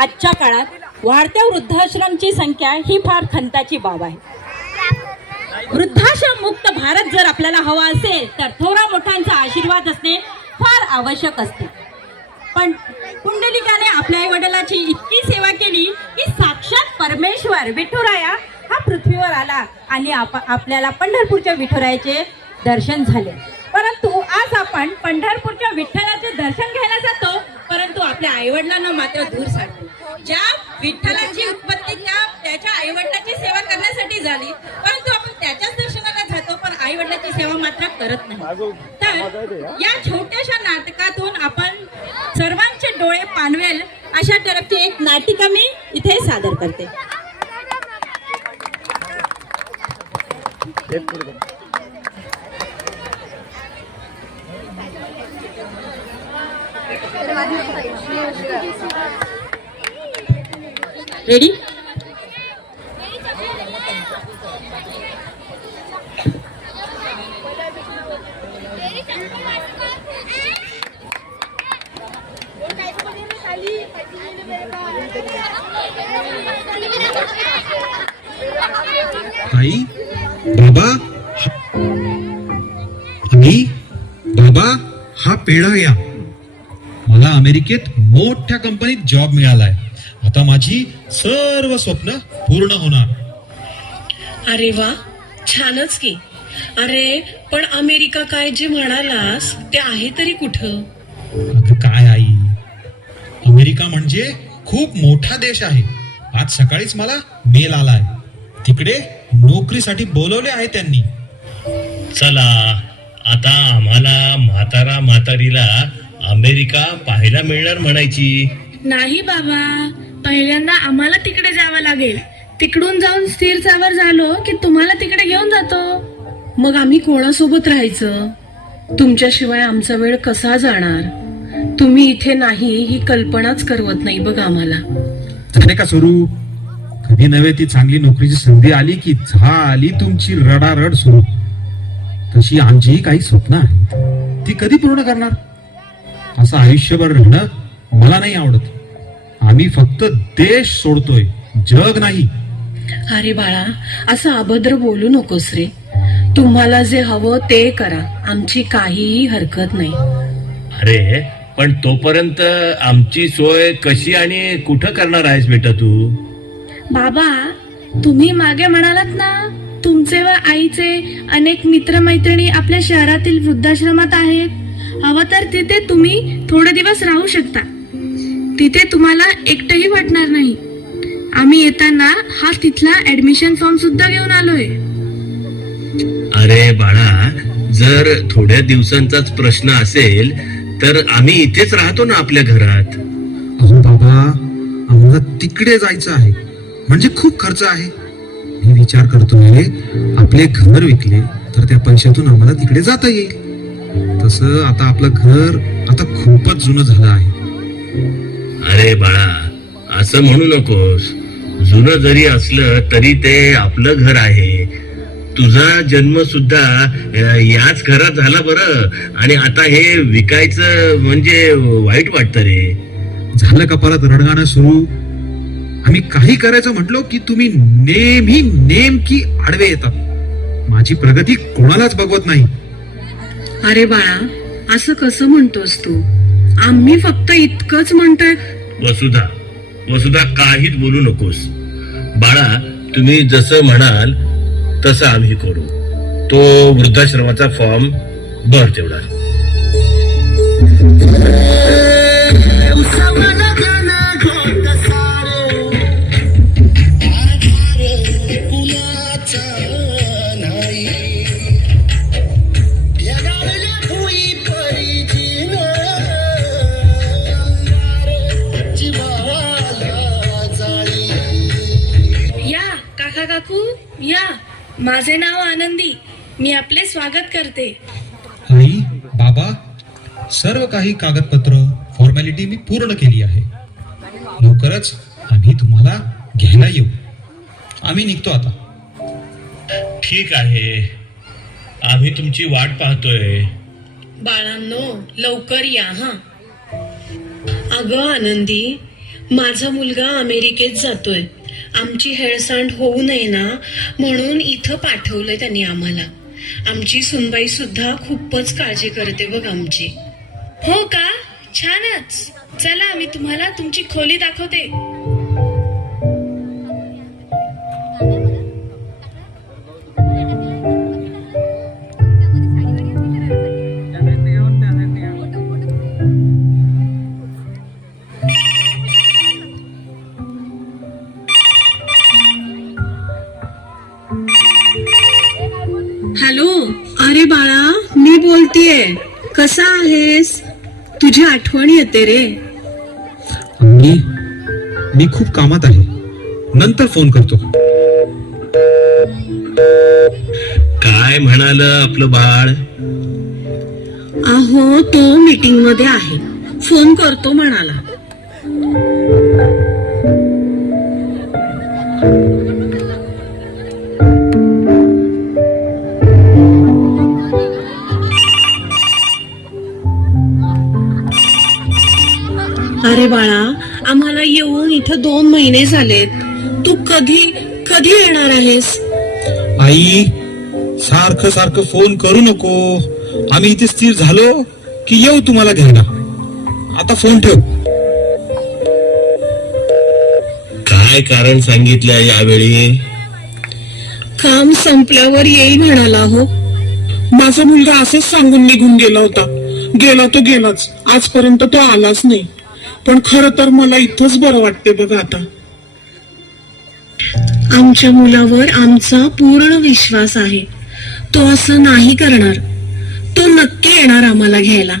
आजच्या काळात वाढत्या वृद्धाश्रमची संख्या ही फार खंताची बाब आहे. वृद्धाश्रम मुक्त भारत जर आपल्याला हवा असेल तर थोरा मोठ्यांचा आशीर्वाद असणे फार आवश्यक असते. पण कुंडलिकाने आपल्या आई वडिलाची इतकी सेवा केली की साक्षात परमेश्वर विठुराया हा पृथ्वीवर आला आणि आप आपल्याला पंढरपूरच्या विठुरायाचे दर्शन झाले. परंतु आज आपण पंढरपूरच्या विठ्ठलाचे दर्शन घ्यायला जातो परंतु आपल्या आईवडिलांना मात्र दूर साधतो विठ्ठलाची उत्पत्ती त्या त्याच्या आईवडिलाची सेवा करण्यासाठी झाली. परंतु आपण त्याच्याच दर्शनाला जातो पण आई वडिलाची सेवा मात्र करत नाही. तर या छोट्याशा नाटकातून आपण सर्वांचे डोळे पानवेल अशा तरफची एक नाटिका मी इथे सादर करते. रेडी बाबा बाबा हा पेढा या. मला अमेरिकेत मोठ्या कंपनीत जॉब मिळालाय. आता माझी सर्व स्वप्न पूर्ण होणार. अरे वा छानच की. अरे पण अमेरिका काय जे म्हणालास ते आहे तरी कुठं? काय आई? अमेरिका म्हणजे खूप मोठा देश आहे. आज सकाळीच मला मेल आलाय. तिकडे नोकरीसाठी बोलवले आहे त्यांनी. चला आता आम्हाला म्हातारा म्हातारीला अमेरिका पाहायला मिळणार म्हणायची. नाही बाबा पहिल्यांदा आम्हाला तिकडे जावं लागेल. तिकडून जाऊन स्थिर चावर झालो की तुम्हाला तिकडे घेऊन जातो. मग आम्ही कोणासोबत राहायचं? तुमच्याशिवाय आमचा वेळ कसा जाणार? तुम्ही इथे नाही ही कल्पनाच करवत नाही बघ आम्हाला. का सुरू? कधी नव्हे ती चांगली नोकरीची संधी आली की झाली तुमची रडारड सुरू. तशी आमचीही काही स्वप्न आहेत. ती कधी पूर्ण करणार? असं आयुष्यभर राहणं मला नाही आवडत. आम्ही फक्त देश सोडतोय जग नाही. अरे बाळा असं अभद्र बोलू नकोस रे. तुम्हाला जे हवं ते करा आमची काहीही हरकत नाही. अरे पण तोपर्यंत आमची सोय कशी आणि कुठं करणार आहेस बेटा तू? बाबा तुम्ही मागे म्हणालात ना तुमचे व आईचे अनेक मित्रमैत्रिणी आपल्या शहरातील वृद्धाश्रमात आहेत. हवं तर तिथे तुम्ही थोडे दिवस राहू शकता. तिथे तुम्हाला एकटंही वाटणार नाही. आम्ही येताना हा तिथला ऍडमिशन फॉर्म सुद्धा घेऊन आलोय. अरे बाळा जर थोड्या दिवसांचाच प्रश्न असेल तर आम्ही इथेच राहतो ना आपल्या घरात. अहो बाबा आम्हाला तिकडे जायचं आहे. म्हणजे खूप खर्च आहे. मी विचार करतोय आपले घर विकले तर त्या पैशातून आम्हाला तिकडे जाता येईल. तसं आता आपलं घर आता खूपच जुनं झालं आहे. अरे बाळा असं म्हणू नकोस. जुनं जरी असलं तरी ते आपलं घर आहे. तुझा जन्म सुद्धा याच घरात झाला बरं. आणि आता हे विकायचं म्हणजे वाईट वाटतं रे. झालं का परत रडगाणं सुरू? आम्ही काही करायचं म्हटलो की तुम्ही नेहमी नेमकी आडवे येतात. माझी प्रगती कोणालाच बघवत नाही. अरे बाळा असं कसं म्हणतोस तू? आम्ही फक्त इतकंच म्हणतोय वसुधा वसुधा काहीच बोलू नकोस. बाळा तुम्ही जसं म्हणाल तसं आम्ही करू. तो वृद्धाश्रमाचा फॉर्म भर तेवढा. माझे नाव आनंदी. मी आपले स्वागत करते. आई बाबा सर्व काही कागदपत्र फॉर्मॅलिटी मी पूर्ण केली आहे. लवकरच आम्ही तुम्हाला घ्यायला येऊ. आम्ही निघतो आता. ठीक आहे. आम्ही तुमची वाट पाहतोय. बाळांनो लवकर या हा. अगं आनंदी माझा मुलगा अमेरिकेत जातोय. आमची हेळसांड होऊ नये ना म्हणून इथं पाठवलंय त्यांनी आम्हाला. आमची सुनबाई सुद्धा खूपच काळजी करते बघ आमची. हो का? छानच. चला मी तुम्हाला तुमची खोली दाखवते. मी बोलतीये कसा आहेस? तुझी आठवण येते रे. मी मी खूप कामात आहे. नंतर फोन करतो. काय म्हणाल आपलं बाळ? अहो तो मीटिंगमध्ये आहे. फोन करतो म्हणाला. अरे बाळा आम्हाला येऊन इथं दोन महिने झालेत. तू कधी कधी येणार आहेस? आई सारखं सारखं फोन करू नको. आम्ही इथे स्थिर झालो की येऊ तुम्हाला घ्यायला. आता फोन ठेव. काय कारण सांगितलं यावेळी? काम संपल्यावर येईल म्हणाला हो. माझा मुलगा असंच सांगून निघून गेला होता. गेला तो गेलाच. आजपर्यंत तो आलाच नाही. पण खर तर मला इथंच बरं वाटते बघा आता. आमच्या मुलावर आमचा पूर्ण विश्वास आहे. तो असं नाही करणार. तो नक्की येणार आम्हाला घ्यायला.